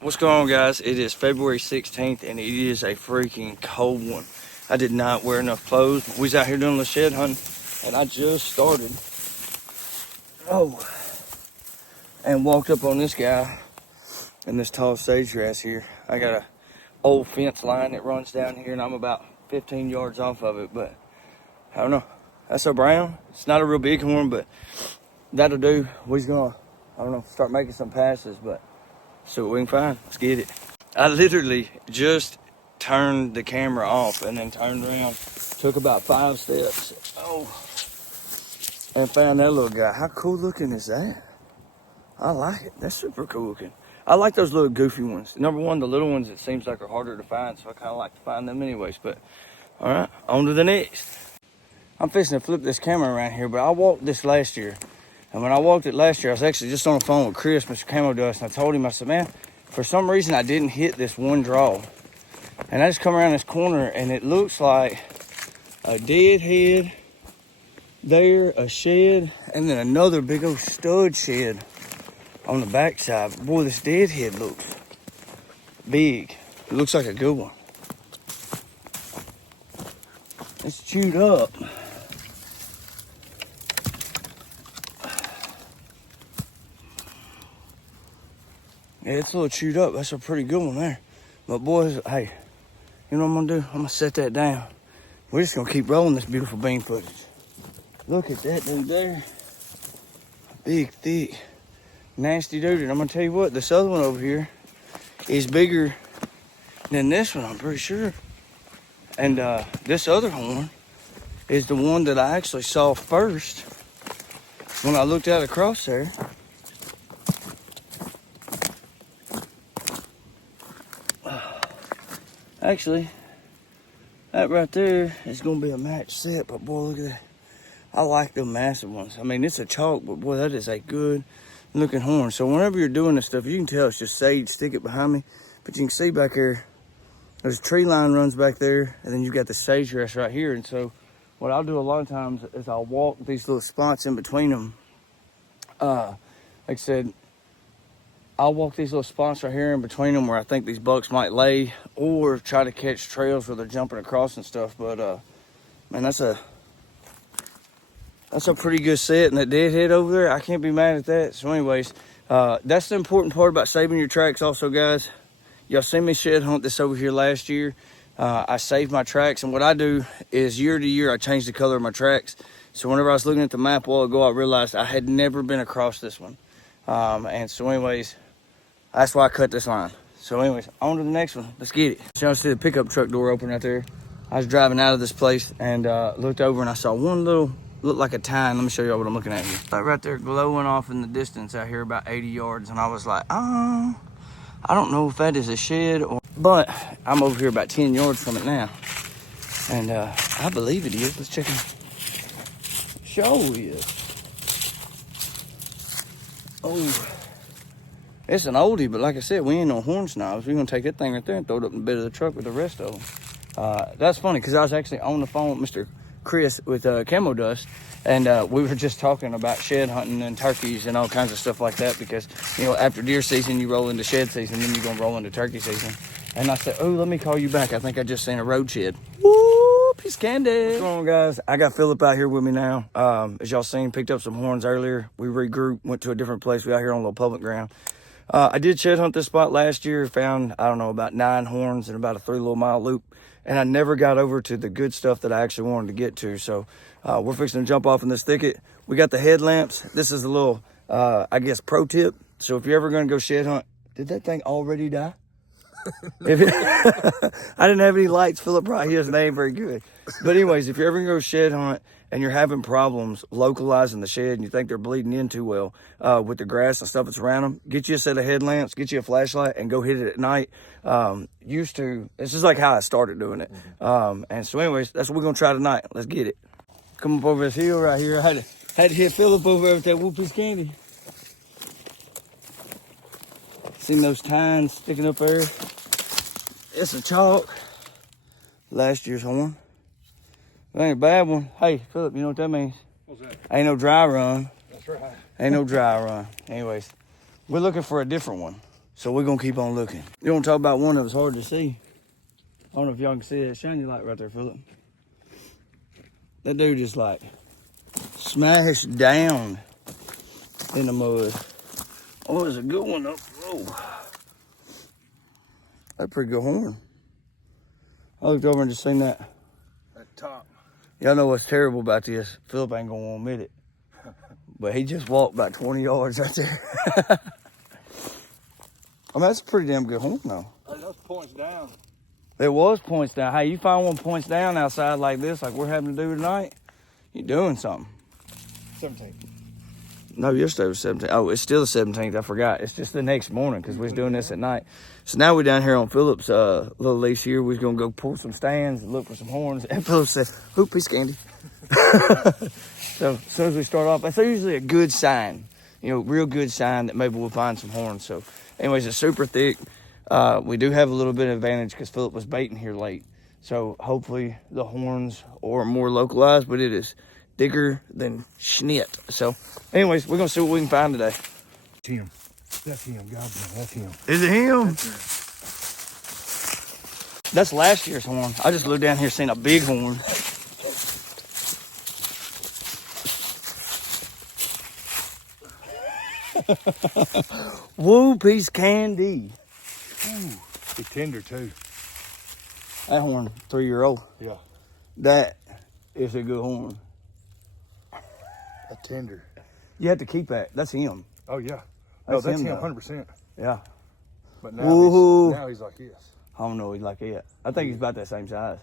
What's going on, guys? It is February 16th and it is a freaking cold one. I did not wear enough clothes. We was out here doing a little shed hunting and I just started. And walked up on this guy in this tall sage grass here. I got a old fence line that runs down here and I'm about 15 yards off of it, but I don't know. That's a brown. It's not a real big horn, but that'll do. We's gonna, I don't know, start making some passes, but see what we can find. Let's get it. I literally just turned the camera off and then turned around, took about 5 steps, and found that little guy. How cool looking is that? I like it. That's super cool looking. I like those little goofy ones. Number one, the little ones, it seems like are harder to find, so I kind of like to find them anyways. But all right, on to the next. I'm fixing to flip this camera around here, but I walked this last year. And when I walked it last year, I was actually just on the phone with Chris, Mr. Camo Dust, and I told him, I said, man, for some reason I didn't hit this one draw. And I just come around this corner and it looks like a dead head there, a shed, and then another big old stud shed on the backside. Boy, this dead head looks big. It looks like a good one. It's chewed up. Yeah, it's a little chewed up. That's a pretty good one there. But boys, hey, you know what I'm gonna do? I'm gonna set that down. We're just gonna keep rolling this beautiful bean footage. Look at that dude there. Big, thick, nasty dude. And I'm gonna tell you what, this other one over here is bigger than this one, I'm pretty sure. And this other horn is the one that I actually saw first when I looked out across there. Actually, that right there is gonna be a match set, but boy, look at that. I like the massive ones. I mean, it's a chalk, but boy, that is a good looking horn. So whenever you're doing this stuff, you can tell it's just sage. Stick it behind me, but you can see back here, there's a tree line runs back there, and then you've got the sage grass right here. And so what I'll do a lot of times is I'll walk these little spots in between them. Like I said, I'll walk these little spots right here in between them where I think these bucks might lay, or try to catch trails where they're jumping across and stuff. But man, that's a pretty good set. And that deadhead over there, I can't be mad at that. So anyways, that's the important part about saving your tracks also, guys. Y'all seen me shed hunt this over here last year. I saved my tracks, and what I do is year to year I change the color of my tracks. So whenever I was looking at the map a while ago, I realized I had never been across this one. And so anyways, that's why I cut this line. So anyways, on to the next one. Let's get it. So y'all see the pickup truck door open right there. I was driving out of this place and looked over and I saw one little, looked like a tine. Let me show y'all what I'm looking at here. Like right there glowing off in the distance out here about 80 yards. And I was like, oh, I don't know if that is a shed or, but I'm over here about 10 yards from it now. And I believe it is. Let's check it. Show is. Oh. It's an oldie, but like I said, we ain't no horn snobs. We're going to take that thing right there and throw it up in the bed of the truck with the rest of them. That's funny, because I was actually on the phone with Mr. Chris with Camo Dust, and we were just talking about shed hunting and turkeys and all kinds of stuff like that, because, you know, after deer season, you roll into shed season, then you're going to roll into turkey season. And I said, oh, let me call you back. I think I just seen a road shed. Woo, piece of candy. What's going on, guys? I got Phillip out here with me now. As y'all seen, picked up some horns earlier. We regrouped, went to a different place. We out here on a little public ground. I did shed hunt this spot last year, found, I don't know, about 9 horns and about a 3 little mile loop. And I never got over to the good stuff that I actually wanted to get to. So we're fixing to jump off in this thicket. We got the headlamps. This is a little, I guess, pro tip. So if you're ever going to go shed hunt, did that thing already die? I didn't have any lights. Phillip right here, they ain't very good. But anyways, if you're ever going to go shed hunt and you're having problems localizing the shed and you think they're bleeding in too well with the grass and stuff that's around them, get you a set of headlamps, get you a flashlight, and go hit it at night. This is like how I started doing it. And so anyways, that's what we're going to try tonight. Let's get it. Come up over this hill right here. I had to hit Phillip over there with that whoop piece of candy. Seen those tines sticking up there. It's a chalk. Last year's horn. It ain't a bad one. Hey, Phillip, you know what that means? What's that? Ain't no dry run. Yes, That's right. Ain't no dry run. Anyways, we're looking for a different one. So we're going to keep on looking. You want to talk about one that was hard to see? I don't know if y'all can see that shiny light right there, Philip. That dude just like smashed down in the mud. Oh, there's a good one up. Oh, that's a pretty good horn. I looked over and just seen that. That top. Y'all know what's terrible about this? Philip ain't gonna want to admit it. But he just walked about 20 yards right there. I mean, that's a pretty damn good horn though. Hey, those points down. There was points down. Hey, you find one points down outside like this, like we're having to do tonight, you're doing something. 17. No, yesterday was 17th. Oh, it's still the 17th. I forgot. It's just the next morning because we was doing this at night. So now we're down here on Philip's little lease here. We're going to go pull some stands and look for some horns. And Philip said, "Ooh, piece of candy." So as soon as we start off, that's usually a good sign. You know, real good sign that maybe we'll find some horns. So anyways, it's super thick. We do have a little bit of advantage because Philip was baiting here late. So hopefully the horns are more localized, but it is thicker than schnit. So anyways, we're going to see what we can find today. That's him. That's him. God, that's him. Is it him? That's last year's horn. I just looked down here seen a big horn. Woo, piece candy. Ooh, he's tender too. That horn, 3-year-old. Yeah. That is a good horn. A tender. You have to keep that. That's him. Oh yeah. No, that's him though. 100%. Yeah. But now he's like this. I don't know. He's like it. I think he's about that same size.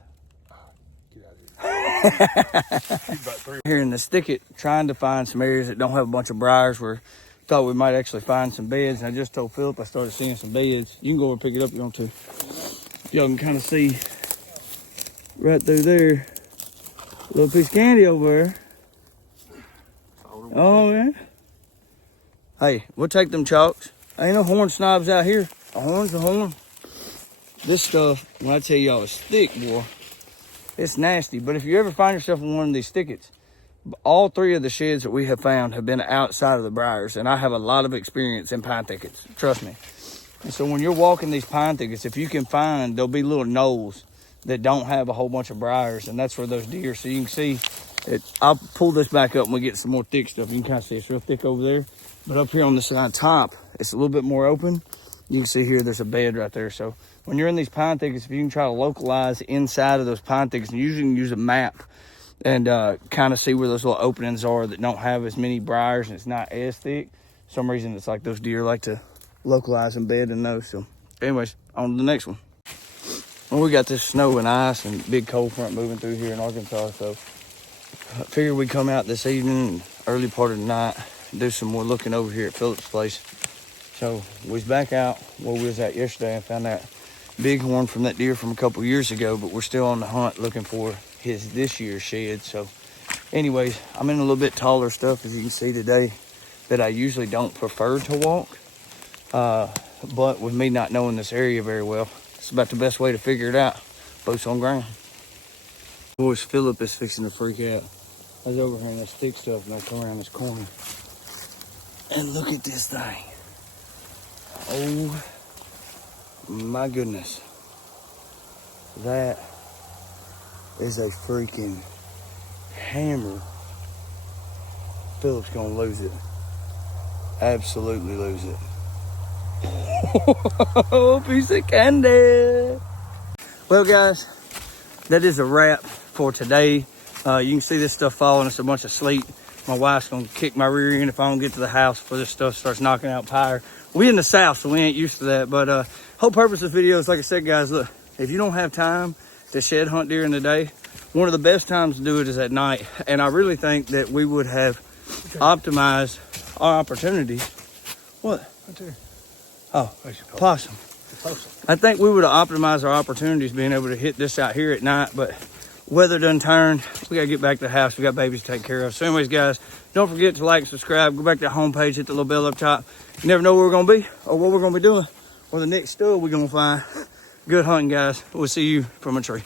Get out of here. He's about 3. Here in the thicket, trying to find some areas that don't have a bunch of briars where thought we might actually find some beds. And I just told Philip I started seeing some beds. You can go over and pick it up if you want to. Y'all can kind of see right through there. A little piece of candy over there. Oh, man. Hey, we'll take them chalks. Ain't no horn snobs out here. A horn's a horn. This stuff, when I tell y'all it's thick, boy, it's nasty. But if you ever find yourself in one of these thickets, all 3 of the sheds that we have found have been outside of the briars. And I have a lot of experience in pine thickets. Trust me. And so when you're walking these pine thickets, if you can find, there'll be little knolls that don't have a whole bunch of briars. And that's where those deer, so you can see it. I'll pull this back up and we get some more thick stuff. You can kind of see it's real thick over there. But up here on the side top, it's a little bit more open. You can see here, there's a bed right there. So when you're in these pine thickets, if you can try to localize inside of those pine thickets, and usually you can use a map and kind of see where those little openings are that don't have as many briars and it's not as thick. For some reason, it's like those deer like to localize and bed in those. So anyways, on to the next one. Well, we got this snow and ice and big cold front moving through here in Arkansas. So I figured we'd come out this evening, early part of the night, do some more looking over here at Philip's place. So we was back out where we was at yesterday and found that bighorn from that deer from a couple years ago, but we're still on the hunt looking for his this year's shed. So anyways, I'm in a little bit taller stuff, as you can see today, that I usually don't prefer to walk. But with me not knowing this area very well, it's about the best way to figure it out. Boots on ground. Boys, Philip is fixing to freak out. I was over here in this thick stuff and I come around this corner. And look at this thing. Oh my goodness. That is a freaking hammer. Philip's gonna lose it. Absolutely lose it. Oh, piece of candy. Well, guys, that is a wrap for today. You can see this stuff falling. It's a bunch of sleet. My wife's gonna kick my rear end if I don't get to the house before this stuff starts knocking out fire. We in the South, so we ain't used to that. But whole purpose of this video is, like I said, guys, look, if you don't have time to shed hunt deer in the day, one of the best times to do it is at night. And I really think that we would have optimized our opportunities. What? Right there. Oh, possum. I think we would have optimized our opportunities being able to hit this out here at night, but weather done turned. We got to get back to the house. We got babies to take care of. So anyways, guys, don't forget to like and subscribe. Go back to the homepage, hit the little bell up top. You never know where we're going to be or what we're going to be doing or the next stud we're going to find. Good hunting, guys. We'll see you from a tree.